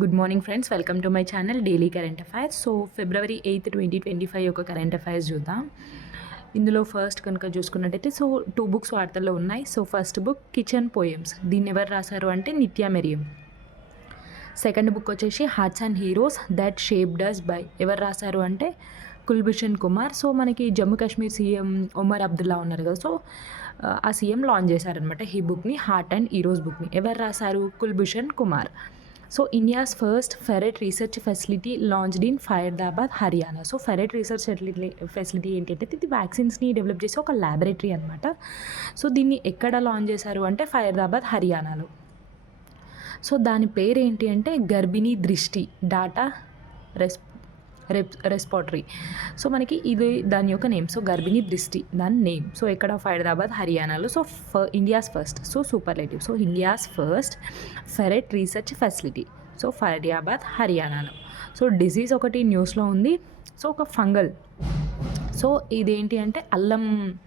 Good morning friends, welcome to my channel daily current affairs. So February 8, 2025 యొక్క current affairs చూద్దాం. ఇందులో first కనుక చూసుకున్నట్టయితే టూ బుక్స్ వార్తల్లో ఉన్నాయి. So first book kitchen poems, దీన్ని ఎవరు రాశారు అంటే నిత్యా మెరియం. సెకండ్ బుక్ వచ్చేసి hearts and heroes that shaped us by, ఎవరు రాశారు అంటే కుల్భూషణ్ కుమార్. సో మనకి జమ్మూ కాశ్మీర్ సీఎం ఒమర్ అబ్దుల్లా ఉన్నారు కదా, సో ఆ సీఎం లాంచ్ చేశారనమాట ఈ బుక్ని, హార్ట్ అండ్ హీరోస్ బుక్ని. ఎవరు రాశారు? Kulbhushan Kumar. So India's first ferret research facility launched in Faridabad, Haryana. So ferret research facility ఏంటంటే ఇది వ్యాక్సిన్స్ని డెవలప్ చేసే ఒక ల్యాబొరేటరీ అనమాట. సో దీన్ని ఎక్కడ లాంచ్ చేశారు అంటే ఫైర్దాబాద్, హర్యానాలో. సో దాని పేరు ఏంటి అంటే గర్భిణీ దృష్టి డాటా రెస్పాటరీ. సో మనకి ఇది దాని యొక్క నేమ్. సో గర్భిణీ దృష్టి దాని నేమ్. సో ఇక్కడ ఫైర్దాబాద్, హర్యానాలో. So India's first, so superlative. So India's first ferret research facility, so Faridabad, హర్యానాలో. సో డిసీజ్ ఒకటి న్యూస్లో ఉంది. సో ఒక ఫంగల్. సో ఇదేంటి అంటే అల్లంకి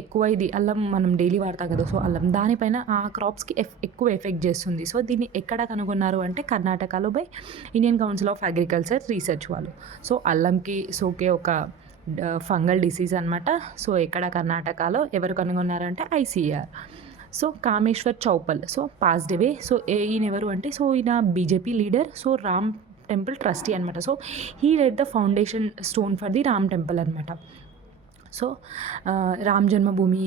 ఎక్కువ, ఇది అల్లం మనం డైలీ వాడతాం కదా, సో అల్లం దానిపైన ఆ క్రాప్స్కి ఎక్కువ ఎఫెక్ట్ చేస్తుంది. సో దీన్ని ఎక్కడ కనుగొన్నారు అంటే కర్ణాటకలో by Indian council of agriculture research వాళ్ళు. సో అల్లంకి సోకే ఒక ఫంగల్ డిసీజ్ అనమాట. సో ఎక్కడ కర్ణాటకలో ఎవరు కనుగొన్నారంటే ICR. So Kameshwar Chaupal, so passed away. So ఈయన ఎవరు అంటే, సో ఈయన BJP leader. So Ram temple trustee అనమాట. So he led the foundation stone for the Ram temple అనమాట. So Ram Janmabhoomi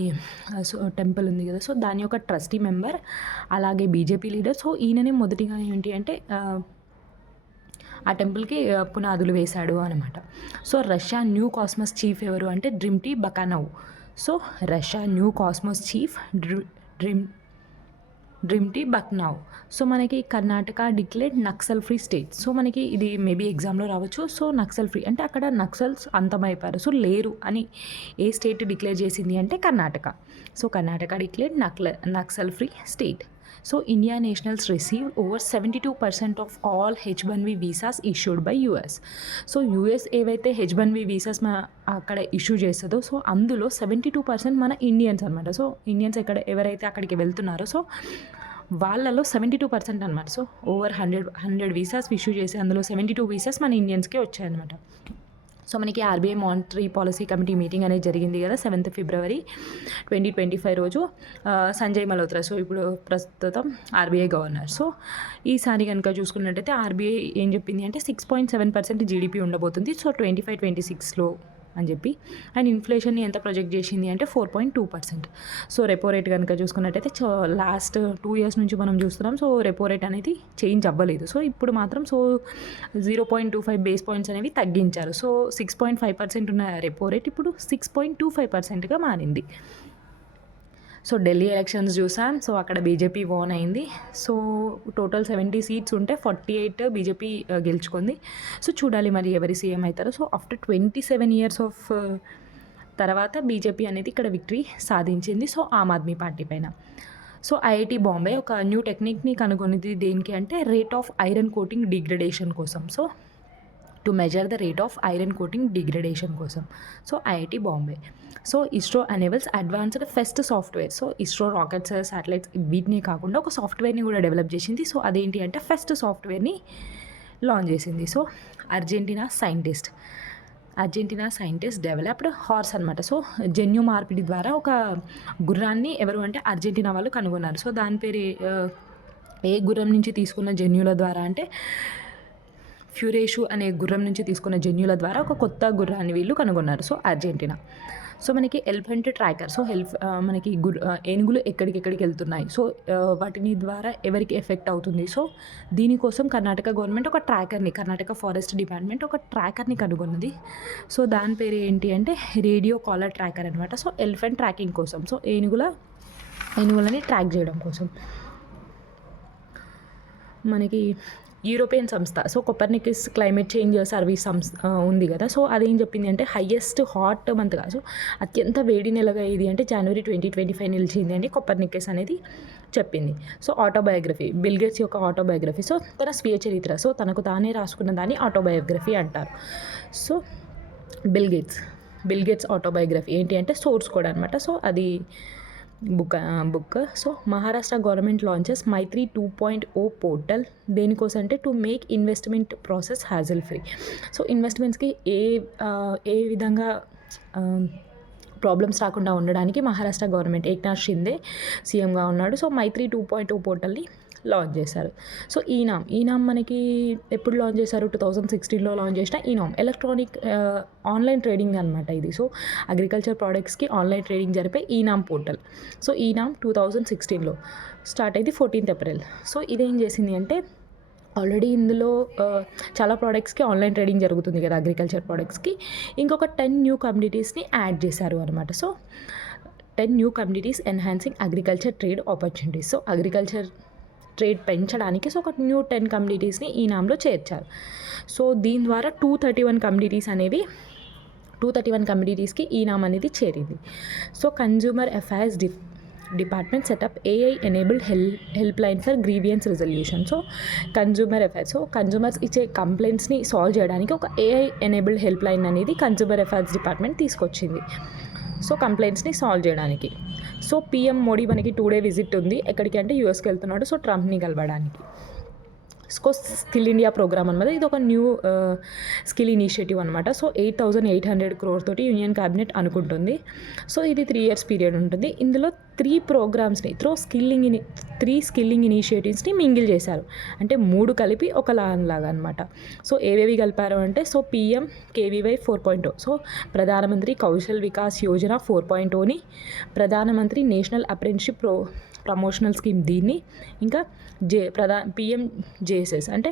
so temple ఉంది కదా, సో దాని యొక్క ట్రస్టీ మెంబర్, అలాగే బీజేపీ లీడర్. సో ఈయననే మొదటిగా ఏంటి అంటే ఆ టెంపుల్కి పునాదులు వేశాడు అనమాట. So Russia new cosmos chief ఎవరు అంటే Dmitry Bakanov. So Russia new cosmos chief Dmitry Bakanov. So మనకి Karnataka declared Naxal free state. So మనకి ఇది మేబీ ఎగ్జామ్లో రావచ్చు. సో నక్సల్ ఫ్రీ అంటే అక్కడ నక్సల్స్ అంతమైపోయారు, సో లేరు అని ఏ స్టేట్ డిక్లేర్ చేసింది అంటే Karnataka. So Karnataka declared Naxal free state. So India nationals receive over 72% of all H1B visas issued by US. So US ఏవైతే H1B వీసాస్ అక్కడ ఇష్యూ చేస్తుందో, సో అందులో 72% మన ఇండియన్స్ అనమాట. సో ఇండియన్స్ ఎవరైతే అక్కడికి వెళ్తున్నారో, సో వాళ్ళలో 72% అనమాట. సో ఓవర్ 100 వీసాస్ ఇష్యూ చేసి అందులో 72 వీసాస్ మన ఇండియన్స్కే వచ్చాయన్నమాట. సో మనకి RBI monetary policy committee meeting అనేది జరిగింది కదా 7th ఫిబ్రవరి 2025 రోజు. సంజయ్ మల్హోత్రా, సో ఇప్పుడు ప్రస్తుతం ఆర్బీఐ గవర్నర్. సో ఈసారి కనుక చూసుకున్నట్టయితే ఆర్బీఐ ఏం చెప్పింది అంటే 6.7% జీడిపి ఉండబోతుంది. సో 25-26లో అని చెప్పి. అండ్ ఇన్ఫ్లేషన్ని ఎంత ప్రొజెక్ట్ చేసింది అంటే 4.2%. సో రెపో రేట్ కనుక చూసుకున్నట్టయితే లాస్ట్ 2 years నుంచి మనం చూస్తున్నాం. సో రెపో రేట్ అనేది చేంజ్ అవ్వలేదు. సో ఇప్పుడు మాత్రం 0.25 బేస్ పాయింట్స్ అనేవి తగ్గించారు. సో 6.5% ఉన్న రెపో రేట్ ఇప్పుడు 6.25%గా మారింది. సో ఢిల్లీ ఎలక్షన్స్ చూసాం. సో అక్కడ బీజేపీ ఓన్ అయింది. సో టోటల్ 70 సీట్స్ ఉంటే 48 బీజేపీ గెలుచుకుంది. సో చూడాలి మరి ఎవరి సీఎం అవుతారో. సో ఆఫ్టర్ 27 years ఆఫ్ తర్వాత బీజేపీ అనేది ఇక్కడ విక్టరీ సాధించింది. సో ఆమ్ ఆద్మీ పార్టీ పైన. సో ఐఐటి బాంబే ఒక న్యూ టెక్నిక్ని కనుగొనింది దేనికి అంటే rate of iron coating degradation కోసం. So to measure the rate of iron coating degradation కోసం. So IIT Bombay. So ISRO enables advanced FEAST software. So ISRO rockets, satellites వీటిని కాకుండా ఒక సాఫ్ట్వేర్ని కూడా డెవలప్ చేసింది. సో అదేంటి అంటే ఫెస్ట్ సాఫ్ట్వేర్ని లాంచ్ చేసింది. So Argentina scientist developed horse అనమాట. సో జన్యు మార్పిడి ద్వారా ఒక గుర్రాన్ని ఎవరు అంటే అర్జెంటీనా వాళ్ళు కనుగొన్నారు. సో దాని పేరు ఏ గుర్రం నుంచి తీసుకున్న జన్యుల ద్వారా అంటే ఫ్యూరేషు అనే గుర్రం నుంచి తీసుకున్న జన్యుల ద్వారా ఒక కొత్త గుర్రాన్ని వీళ్ళు కనుగొన్నారు. So Argentina. సో మనకి ఎలిఫెంట్ ట్రాకర్. సో మనకి ఏనుగులు ఎక్కడికెక్కడికి వెళ్తున్నాయి, సో వాటిని ద్వారా ఎవరికి ఎఫెక్ట్ అవుతుంది. సో దీనికోసం కర్ణాటక గవర్నమెంట్ ఒక ట్రాకర్ని, కర్ణాటక ఫారెస్ట్ డిపార్ట్మెంట్ ఒక ట్రాకర్ని కనుగొన్నది. సో దాని పేరు ఏంటి అంటే రేడియో కాలర్ ట్రాకర్ అనమాట. సో ఎలిఫెంట్ ట్రాకింగ్ కోసం, సో ఏనుగులని ట్రాక్ చేయడం కోసం. మనకి యూరోపియన్ సంస్థ, so Copernicus climate change service సంస్థ ఉంది కదా. సో అదేం చెప్పింది అంటే హైయెస్ట్ హాట్ మంత్గా, సో అత్యంత వేడి నెలగా ఏది అంటే జనవరి 2025 నిలిచింది అని కోపర్నికస్ అనేది చెప్పింది. సో ఆటోబయోగ్రఫీ, బిల్ గేట్స్ యొక్క ఆటోబయోగ్రఫీ. సో తన స్వీయ చరిత్ర, సో తనకు తానే రాసుకున్న దాన్ని ఆటోబయోగ్రఫీ అంటారు. సో బిల్ గేట్స్ ఆటోబయోగ్రఫీ ఏంటి అంటే సోర్స్ కోడ్ అనమాట. సో అది book. So Maharashtra government launches Maitri 2.0 portal దేనికోసం అంటే to make investment process hassle free. So ఇన్వెస్ట్మెంట్స్కి ఏ విధంగా ప్రాబ్లమ్స్ రాకుండా ఉండడానికి మహారాష్ట్ర గవర్నమెంట్ ఏక్నాథ్ షిందే సీఎంగా ఉన్నాడు. సో మైత్రి 2.0 పోర్టల్ని లాంచ్ చేశారు. సో ఈనామ్ మనకి ఎప్పుడు లాంచ్ చేశారు? 2016లో లాంచ్ చేసిన ఈనామ్ ఎలక్ట్రానిక్ ఆన్లైన్ ట్రేడింగ్ అనమాట ఇది. సో అగ్రికల్చర్ ప్రోడక్ట్స్కి ఆన్లైన్ ట్రేడింగ్ జరిపే ఈనామ్ పోర్టల్. సో ఈనామ్ 2016లో స్టార్ట్ అయింది 14th ఏప్రిల్. సో ఇదేం చేసింది అంటే ఆల్రెడీ ఇందులో చాలా ప్రోడక్ట్స్కి ఆన్లైన్ ట్రేడింగ్ జరుగుతుంది కదా అగ్రికల్చర్ ప్రోడక్ట్స్కి, ఇంకొక 10 న్యూ కమ్యూనిటీస్ని యాడ్ చేశారు అనమాట. So 10 new communities enhancing agriculture trade opportunities. So agriculture trade పెంచడానికి సో ఒక న్యూ 10 కమ్యూనిటీస్ని ఈనామ్లో చేర్చారు. సో దీని ద్వారా 231 కమ్యూనిటీస్కి ఈనామ్ అనేది చేరింది. So consumer affairs department setup AI enabled help line for grievance resolution. So consumer affairs, so consumers ఇచ్చే కంప్లైంట్స్ని సాల్వ్ చేయడానికి ఒక ఏఐ ఎనేబుల్డ్ హెల్ప్ లైన్ అనేది కన్జ్యూమర్ అఫైర్స్ డిపార్ట్మెంట్ తీసుకొచ్చింది. సో కంప్లైంట్స్ని సాల్వ్ చేయడానికి. సో పీఎం మోడీ మనకి 2 day విజిట్ ఉంది. ఎక్కడికి అంటే యూఎస్కి వెళ్తున్నాడు. సో ట్రంప్ని కలవడానికి. స్కిల్ ఇండియా ప్రోగ్రామ్ అనమాట. ఇది ఒక న్యూ స్కిల్ ఇనిషియేటివ్ అనమాట. సో 8,800 crore తోటి యూనియన్ క్యాబినెట్ అనుకుంటుంది. సో ఇది 3 years పీరియడ్ ఉంటుంది. ఇందులో 3 ప్రోగ్రామ్స్ని త్రీ స్కిల్లింగ్ ఇనిషియేటివ్స్ని మింగిల్ చేశారు. అంటే 3 కలిపి ఒక లాగా అనమాట. సో ఏవేవి కలిపారు అంటే సో పీఎం కేవీవై 4.0, సో ప్రధానమంత్రి కౌశల్ వికాస్ యోజన 4.0ని, ప్రధానమంత్రి నేషనల్ అప్రెంటిస్షిప్ ప్రమోషనల్ స్కీమ్ దీన్ని, ఇంకా పీఎం జేఎస్ఎస్ అంటే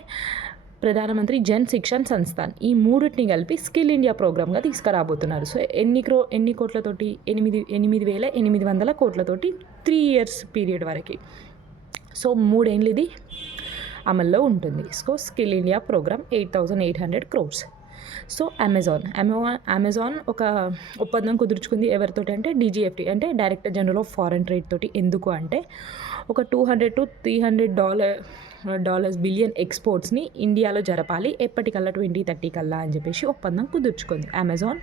ప్రధానమంత్రి జన్ శిక్షణ్ సంస్థాన్, ఈ 3టిని కలిపి స్కిల్ ఇండియా ప్రోగ్రామ్గా తీసుకురాబోతున్నారు. సో ఎన్ని కోట్లతోటి? 8,800 కోట్లతోటి 3 years పీరియడ్ వరకు. సో 3 ఏళ్ళు ఇది అమల్లో ఉంటుంది. So skill India program 8,800 crores. So Amazon ఒక ఒప్పందం కుదుర్చుకుంది ఎవరితోటి అంటే DGFT అంటే director general of foreign trade తోటి. ఎందుకు అంటే ఒక $200 to $300 బిలియన్ ఎక్స్పోర్ట్స్ని ఇండియాలో జరపాలి ఎప్పటికల్లా 2030 కల్లా అని చెప్పేసి ఒప్పందం కుదుర్చుకుంది అమెజాన్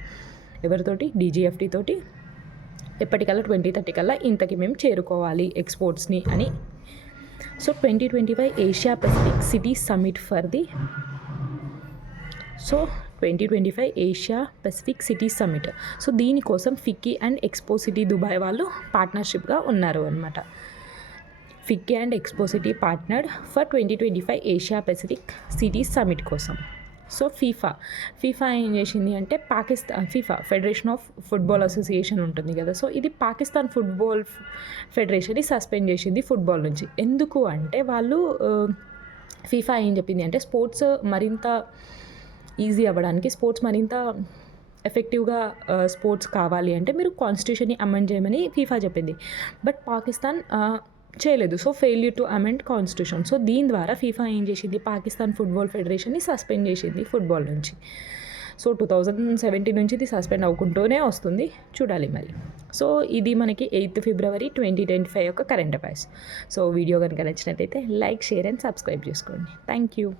ఎవరితోటి? DGFT తోటి. ఎప్పటికల్లా 2030 కల్లా ఇంతకి మేము చేరుకోవాలి ఎక్స్పోర్ట్స్ని అని. So 2025 Asia Pacific city summit for the 2025 Asia Pacific city summit. So దీనికోసం FICCI and expo city Dubai వాళ్ళు పార్ట్నర్షిప్గా ఉన్నారు అనమాట. FICCI and expo city partner for 2025 Asia Pacific city summit కోసం. సో ఫీఫా ఏం చేసింది అంటే FIFA federation of football association ఉంటుంది కదా. సో ఇది పాకిస్తాన్ ఫుట్బాల్ ఫెడరేషన్ని సస్పెండ్ చేసింది ఫుట్బాల్ నుంచి. ఎందుకు అంటే వాళ్ళు ఫీఫా ఏం చెప్పింది అంటే స్పోర్ట్స్ మరింత ఈజీ అవ్వడానికి, స్పోర్ట్స్ మరింత ఎఫెక్టివ్గా స్పోర్ట్స్ కావాలి అంటే మీరు కాన్స్టిట్యూషన్ని అమెండ్ చేయమని ఫీఫా చెప్పింది. బట్ పాకిస్తాన్ చేయలేదు. So failure to amend constitution. So దీని ద్వారా ఫీఫా ఏం చేసింది? పాకిస్తాన్ ఫుట్బాల్ ఫెడరేషన్ని సస్పెండ్ చేసింది ఫుట్బాల్ నుంచి. సో 2017 నుంచి ఇది సస్పెండ్ అవ్వకుంటూనే వస్తుంది. చూడాలి మరి. సో ఇది మనకి 8th February 2025 యొక్క కరెంట్ అఫైర్స్. సో వీడియో కనుక నచ్చినట్టయితే లైక్, షేర్ అండ్ సబ్స్క్రైబ్ చేసుకోండి. Thank you.